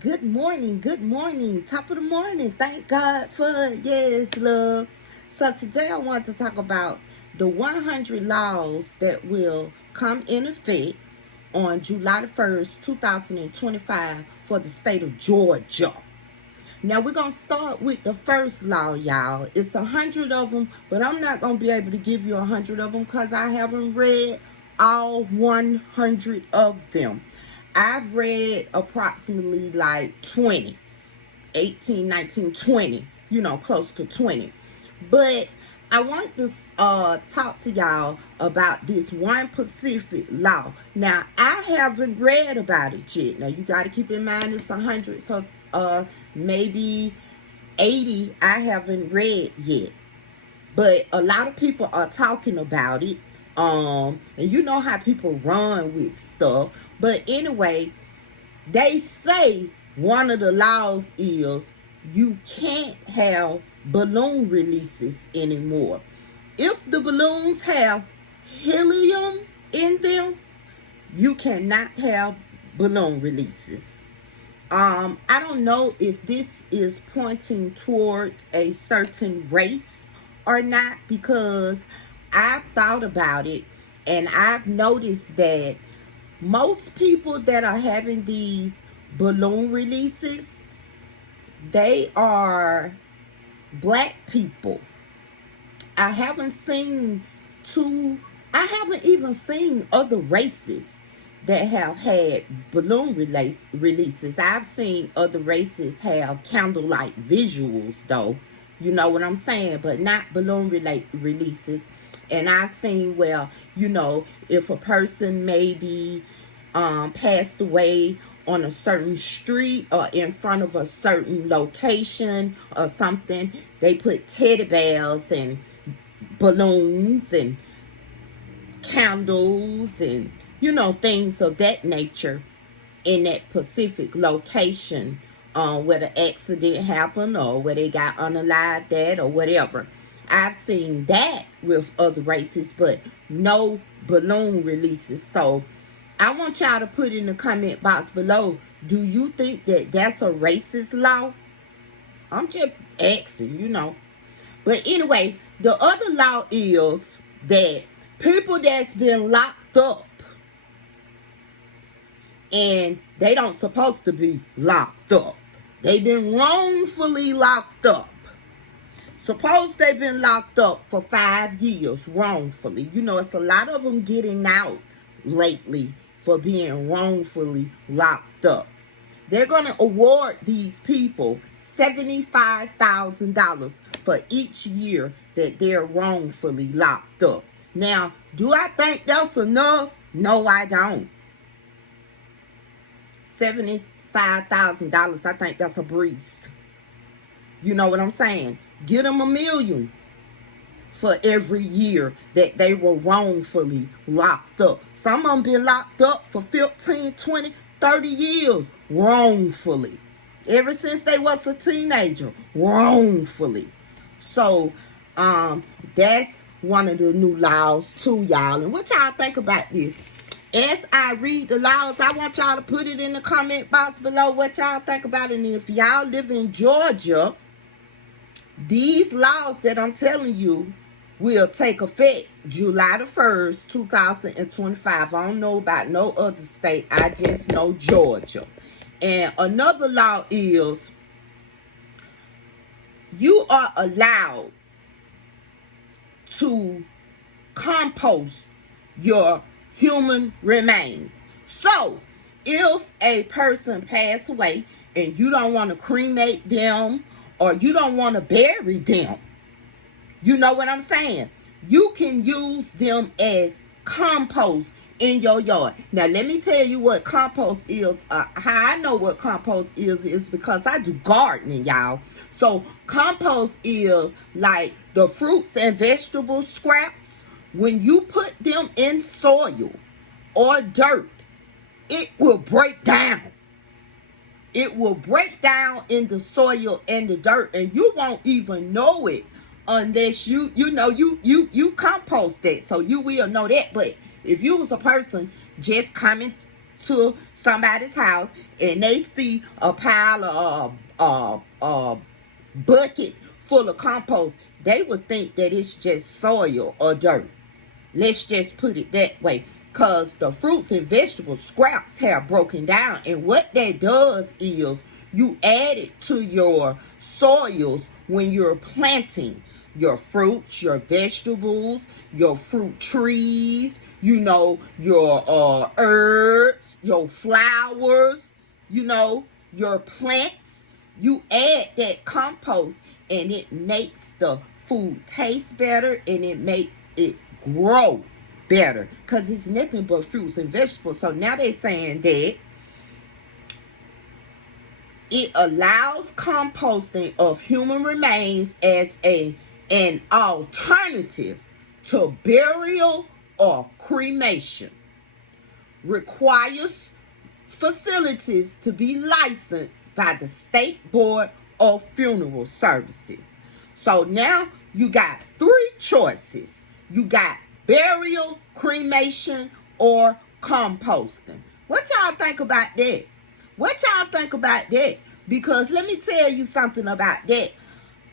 Good morning, top of the morning. Thank God for it. Yes, love. So today I want to talk about the 100 laws that will come in effect on July the 1st, 2025 for the state of Georgia. Now we're going to start with the first law, y'all. It's 100 of them, but I'm not going to be able to give you 100 of them because I haven't read all 100 of them. I've read approximately like 20, 18, 19, 20, close to 20. But I want to talk to y'all about this one Pacific law. Now, I haven't read about it yet. Now, you got to keep in mind it's 100, so maybe 80 I haven't read yet. But a lot of people are talking about it. And you know how people run with stuff. But anyway, they say one of the laws is you can't have balloon releases anymore. If the balloons have helium in them, you cannot have balloon releases. I don't know if this is pointing towards a certain race or not, because I've thought about it and I've noticed that most people that are having these balloon releases, they are black people. I haven't even seen other races that have had balloon releases. I've seen other races have candlelight visuals, though. You know what I'm saying? But not balloon releases. And I've seen, well, if a person maybe passed away on a certain street or in front of a certain location or something, they put teddy bears and balloons and candles and things of that nature in that specific location where the accident happened or where they got unalived at or whatever. I've seen that with other races, but no balloon releases. So I want y'all to put in the comment box below, do you think that that's a racist law? I'm just asking. But anyway, the other law is that people that's been locked up and they don't supposed to be locked up. They've been wrongfully locked up. Suppose they've been locked up for 5 years wrongfully. It's a lot of them getting out lately for being wrongfully locked up. They're going to award these people $75,000 for each year that they're wrongfully locked up. Now, do I think that's enough? No, I don't. $75,000, I think that's a breeze. You know what I'm saying? Get them $1 million for every year that they were wrongfully locked up. Some of them been locked up for 15, 20, 30 years wrongfully. Ever since they was a teenager, wrongfully. So, that's one of the new laws too, y'all. And what y'all think about this? As I read the laws, I want y'all to put it in the comment box below what y'all think about it. And if y'all live in Georgia, these laws that I'm telling you will take effect July the 1st, 2025. I don't know about no other state. I just know Georgia. And another law is you are allowed to compost your human remains. So, if a person passed away and you don't want to cremate them or you don't want to bury them, you know what I'm saying? You can use them as compost in your yard. Now, let me tell you what compost is. How I know what compost is because I do gardening, y'all. So, compost is like the fruits and vegetable scraps. When you put them in soil or dirt, it will break down. It will break down in the soil and the dirt, and you won't even know it unless you compost that. So you will know that. But if you was a person just coming to somebody's house and they see a pile of bucket full of compost, they would think that it's just soil or dirt. Let's just put it that way. Because the fruits and vegetable scraps have broken down. And what that does is you add it to your soils when you're planting your fruits, your vegetables, your fruit trees, you know, your herbs, your flowers, you know, your plants. You add that compost and it makes the food taste better and it makes it grow better because it's nothing but fruits and vegetables. So now they're saying that it allows composting of human remains as an alternative to burial or cremation. Requires facilities to be licensed by the State Board of Funeral Services. So now you got three choices. You got burial, cremation, or composting. What y'all think about that? What y'all think about that? Because let me tell you something about that.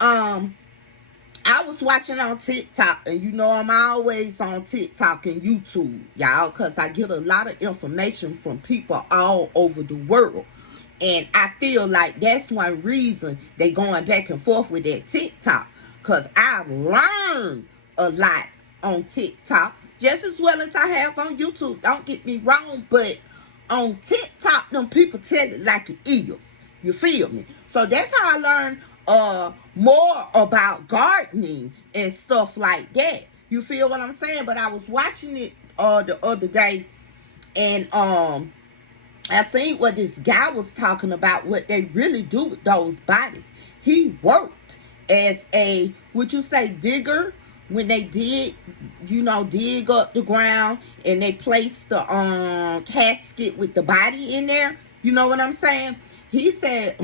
I was watching on TikTok, and you know I'm always on TikTok and YouTube, y'all, because I get a lot of information from people all over the world. And I feel like that's one reason they going back and forth with that TikTok, because I've learned a lot on TikTok, just as well as I have on YouTube. Don't get me wrong, but on TikTok, them people tell it like it is. You feel me? So that's how I learned more about gardening and stuff like that. You feel what I'm saying? But I was watching it the other day, and I seen what this guy was talking about, what they really do with those bodies. He worked as a, would you say, digger, when they did, you know, dig up the ground and they placed the casket with the body in there. You know what I'm saying? He said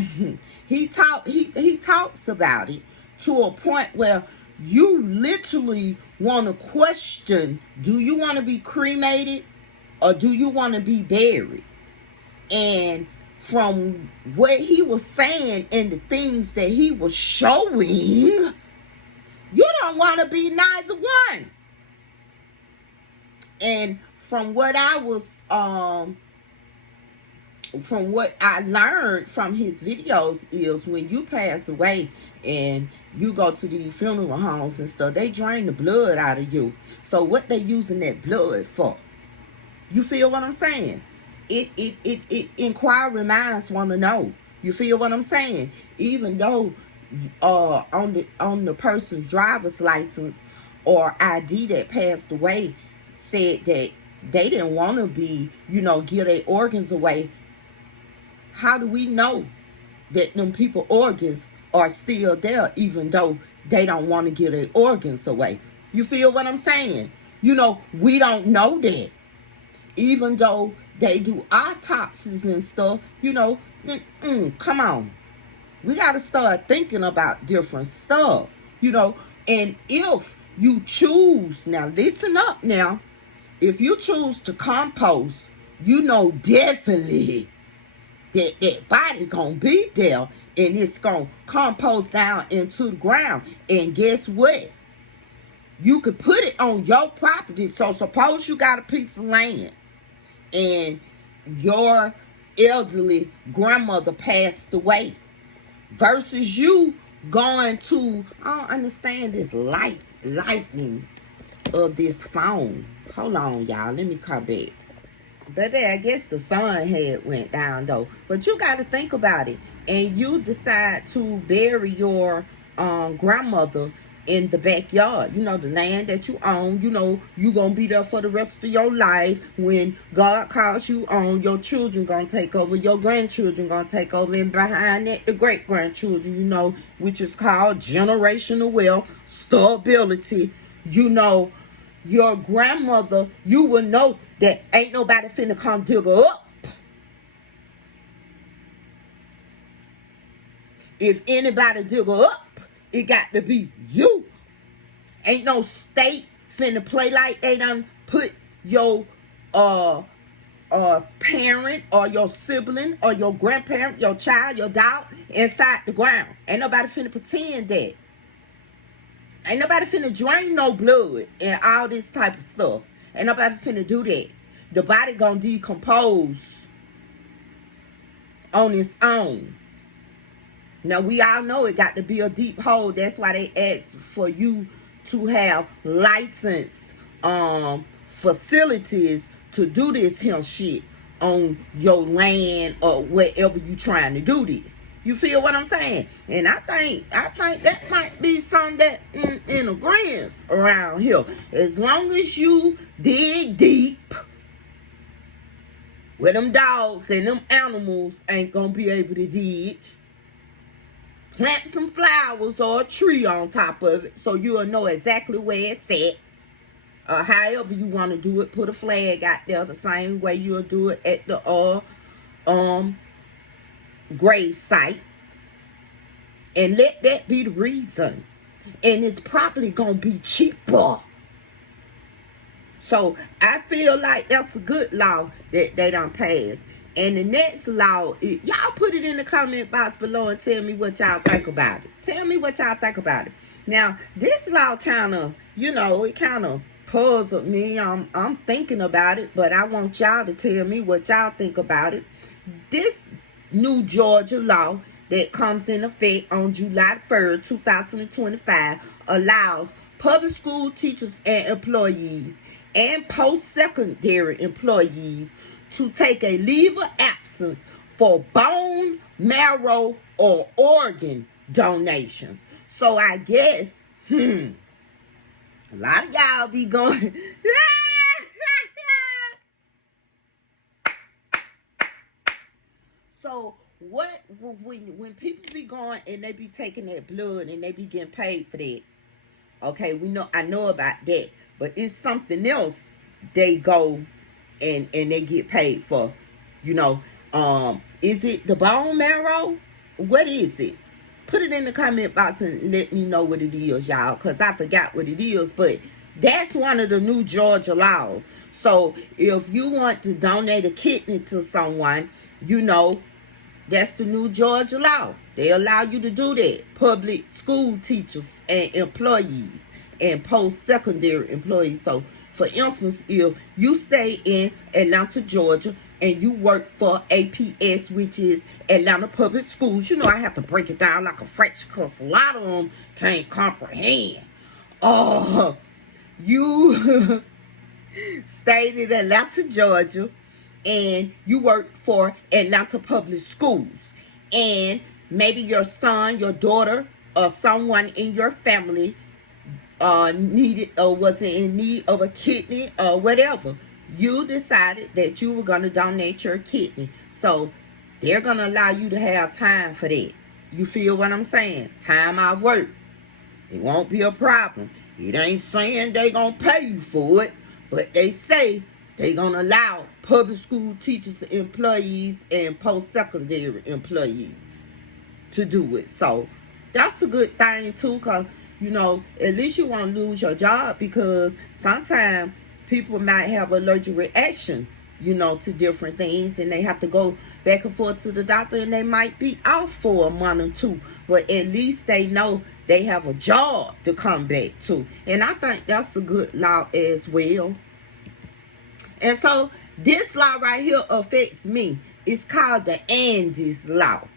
he talks about it to a point where you literally want to question, do you want to be cremated or do you want to be buried? And from what he was saying and the things that he was showing, you don't want to be neither one. And from what I was, from what I learned from his videos is when you pass away and you go to these funeral homes and stuff, they drain the blood out of you. So what they using that blood for? You feel what I'm saying? It inquiring minds want to know. You feel what I'm saying? Even though on the person's driver's license or ID that passed away said that they didn't want to be, you know, give their organs away. How do we know that them people organs are still there even though they don't want to give their organs away? You feel what I'm saying? You know, we don't know that. Even though they do autopsies and stuff, you know, come on. We got to start thinking about different stuff, you know. And if you choose, now listen up now, if you choose to compost, you know definitely that body gonna be there and it's gonna compost down into the ground. And guess what? You could put it on your property. So suppose you got a piece of land and your elderly grandmother passed away, versus you going to, I don't understand this lightning of this phone. Hold on, y'all. Let me come back. Baby, I guess the sun had went down, though. But you got to think about it. And you decide to bury your grandmother in the backyard. You know, the land that you own. You know, you going to be there for the rest of your life. When God calls you on, your children going to take over. Your grandchildren going to take over. And behind that, the great-grandchildren, you know, which is called generational wealth, stability. You know, your grandmother, you will know that ain't nobody finna come dig her up. If anybody dig her up, it got to be you. Ain't no state finna play like they done put your parent or your sibling or your grandparent, your child, your dog inside the ground. Ain't nobody finna pretend that. Ain't nobody finna drain no blood and all this type of stuff. Ain't nobody finna do that. The body gonna decompose on its own. Now, we all know it got to be a deep hole. That's why they ask for you to have licensed facilities to do this here shit on your land or wherever you trying to do this. You feel what I'm saying? And I think that might be something that in agreement around here. As long as you dig deep, where them dogs and them animals ain't gonna be able to dig. Plant some flowers or a tree on top of it so you'll know exactly where it's at. However you want to do it, put a flag out there the same way you'll do it at the grave site. And let that be the reason. And it's probably going to be cheaper. So I feel like that's a good law that they done passed. And the next law, y'all put it in the comment box below and tell me what y'all think about it. Tell me what y'all think about it. Now, this law kind of, it kind of puzzled me. I'm thinking about it, but I want y'all to tell me what y'all think about it. This new Georgia law that comes in effect on July 3rd, 2025, allows public school teachers and employees and post-secondary employees to take a leave of absence for bone marrow or organ donations. So I guess, a lot of y'all be going, so what, when people be going and they be taking that blood and they be getting paid for that, okay, I know about that, but it's something else they go and they get paid for, is it the bone marrow? What is it? Put it in the comment box and let me know what it is, y'all, because I forgot what it is, but that's one of the new Georgia laws. So if you want to donate a kidney to someone, that's the new Georgia law. They allow you to do that. Public school teachers and employees and post-secondary employees. So for instance, if you stay in Atlanta, Georgia, and you work for APS, which is Atlanta Public Schools, I have to break it down like a fraction because a lot of them can't comprehend. You stayed in Atlanta, Georgia, and you work for Atlanta Public Schools, and maybe your son, your daughter, or someone in your family needed or was in need of a kidney or whatever. You decided that you were going to donate your kidney. So they're going to allow you to have time for that. You feel what I'm saying? Time off work. It won't be a problem. It ain't saying they going to pay you for it, but they say they going to allow public school teachers, employees, and post-secondary employees to do it. So that's a good thing too, because at least you won't lose your job, because sometimes people might have allergic reaction, to different things, and they have to go back and forth to the doctor, and they might be out for a month or two, but at least they know they have a job to come back to. And I think that's a good law as well. And so this law right here affects me. It's called the Andes Law.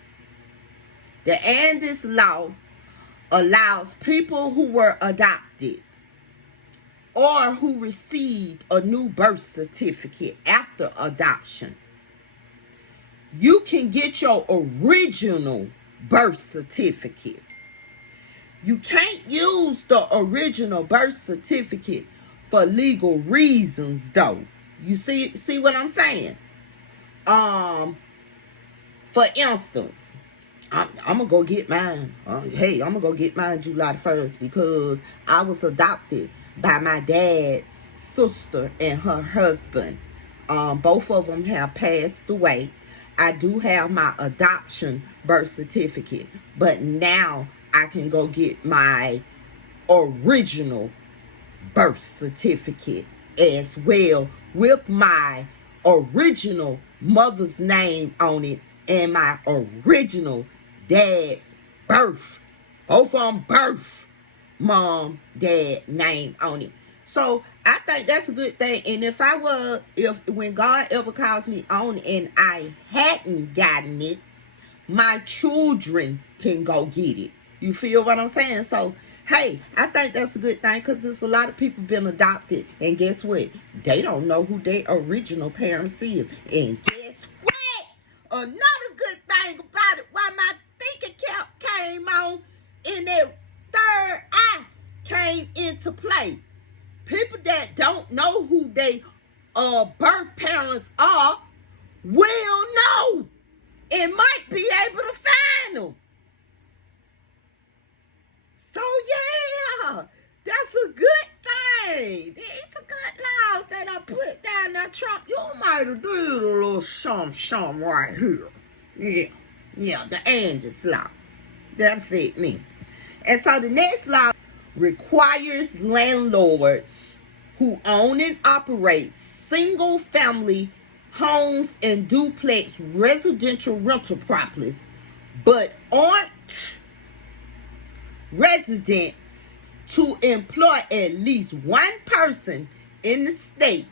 The Andes Law allows people who were adopted or who received a new birth certificate after adoption. You can get your original birth certificate. You can't use the original birth certificate for legal reasons, though. You see what I'm saying? For instance, I'm gonna go get mine. I'm gonna go get mine July 1st because I was adopted by my dad's sister and her husband. Both of them have passed away. I do have my adoption birth certificate, but now I can go get my original birth certificate as well with my original mother's name on it and my original dad's birth. Both of them birth mom, dad name on it. So I think that's a good thing. And if when God ever calls me on and I hadn't gotten it, my children can go get it. You feel what I'm saying? So, hey, I think that's a good thing because there's a lot of people been adopted. And guess what? They don't know who their original parents is. And guess what? Another good thing about it, why my thinking cap came on in that third eye came into play. People that don't know who they birth parents are will know and might be able to find them. So yeah, that's a good thing. It's a good laws that I put down there, Trump. You might have did a little something right here. Yeah, the Andes law. That fit me. And so the next law requires landlords who own and operate single-family homes and duplex residential rental properties, but aren't residents, to employ at least one person in the state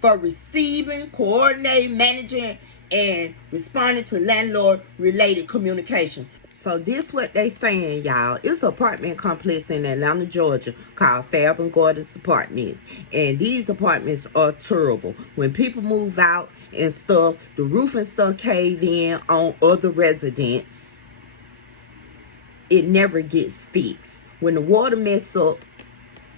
for receiving, coordinating, managing, and responding to landlord-related communication. So this what they saying, y'all. It's an apartment complex in Atlanta, Georgia called Fab and Gordon's Apartments. And these apartments are terrible. When people move out and stuff, the roof and stuff cave in on other residents. It never gets fixed. When the water mess up,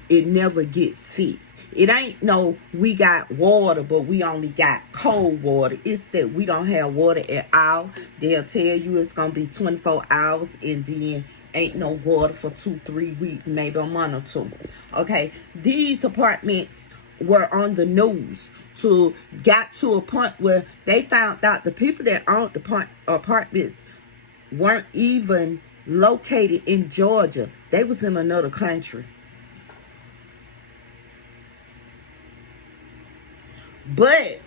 it never gets fixed. It ain't no we got water, but we only got cold water. It's that we don't have water at all. They'll tell you it's going to be 24 hours and then ain't no water for 2-3 weeks, maybe a month or two. Okay, these apartments were on the news got to a point where they found out the people that owned the apartments weren't even located in Georgia. They was in another country. But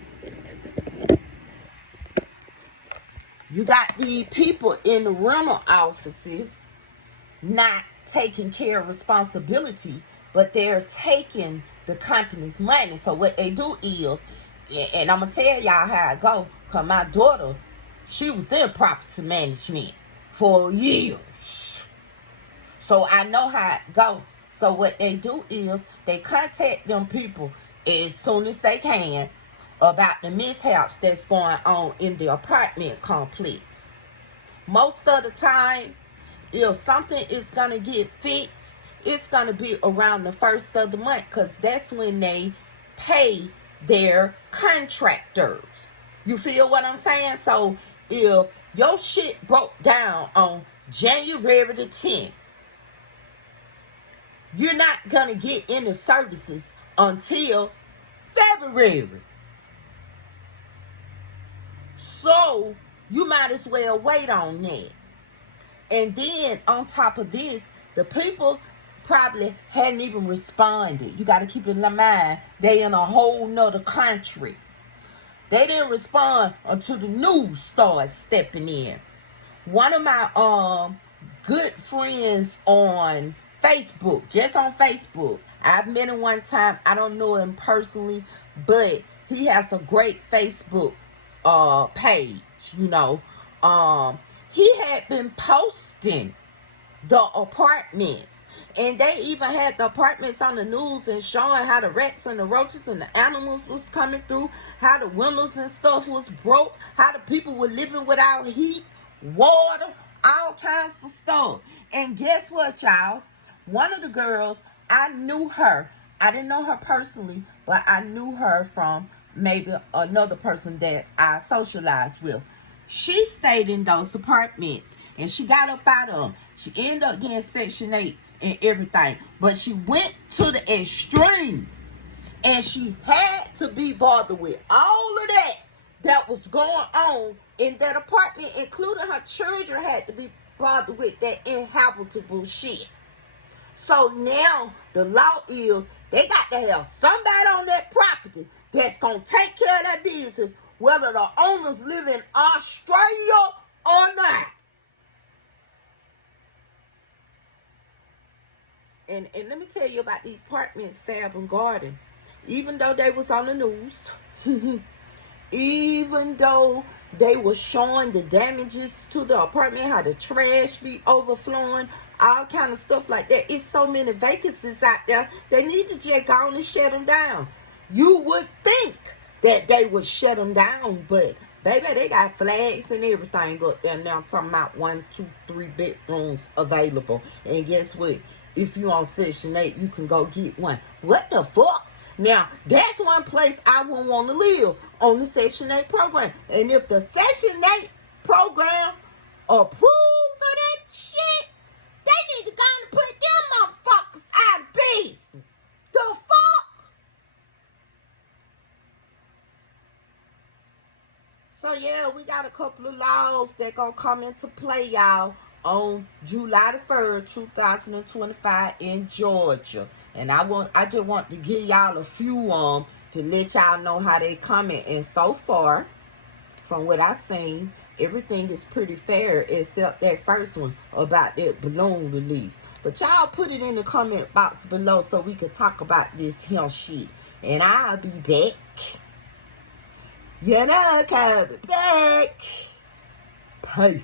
you got these people in the rental offices not taking care of responsibility, but they're taking the company's money. So what they do is, and I'm going to tell y'all how it go, because my daughter, she was in property management for years. So I know how it go. So what they do is they contact them people as soon as they can about the mishaps that's going on in the apartment complex. Most of the time, if something is going to get fixed, it's going to be around the first of the month because that's when they pay their contractors. You feel what I'm saying? So if your shit broke down on January the 10th, you're not going to get any services until February. So you might as well wait on that. And then on top of this, the people probably hadn't even responded. You got to keep in mind, they in a whole nother country. They didn't respond until the news started stepping in. One of my good friends on Facebook, just on Facebook, I've met him one time. I don't know him personally, but he has a great Facebook page, you know. He had been posting the apartments, and they even had the apartments on the news and showing how the rats and the roaches and the animals was coming through, how the windows and stuff was broke, how the people were living without heat, water, all kinds of stuff. And guess what, y'all? One of the girls, I knew her. I didn't know her personally, but I knew her from maybe another person that I socialized with. She stayed in those apartments, and she got up out of them. She ended up getting Section 8 and everything, but she went to the extreme, and she had to be bothered with all of that was going on in that apartment, including her children had to be bothered with that inhabitable shit. So now the law is they got to have somebody on that property that's going to take care of that business, whether the owners live in Australia or not. And let me tell you about these apartments, Fab and Garden. Even though they was on the news, even though they were showing the damages to the apartment, how the trash be overflowing, all kind of stuff like that. It's so many vacancies out there. They need to just go on and shut them down. You would think that they would shut them down, but baby, they got flags and everything up there now talking about 1, 2, 3 bedrooms available. And guess what? If you on Section 8, you can go get one. What the fuck? Now, that's one place I wouldn't want to live, on the Section 8 program. And if the Section 8 program approves of that shit, they need to go and put them motherfuckers out of business. The fuck? So, yeah, we got a couple of laws that gonna come into play, y'all, on July the 3rd, 2025 in Georgia. And I just want to give y'all a few to let y'all know how they coming. And so far, from what I've seen, everything is pretty fair except that first one about that balloon release. But y'all put it in the comment box below so we can talk about this here shit. And I'll be back. You know, I'll be back. Peace.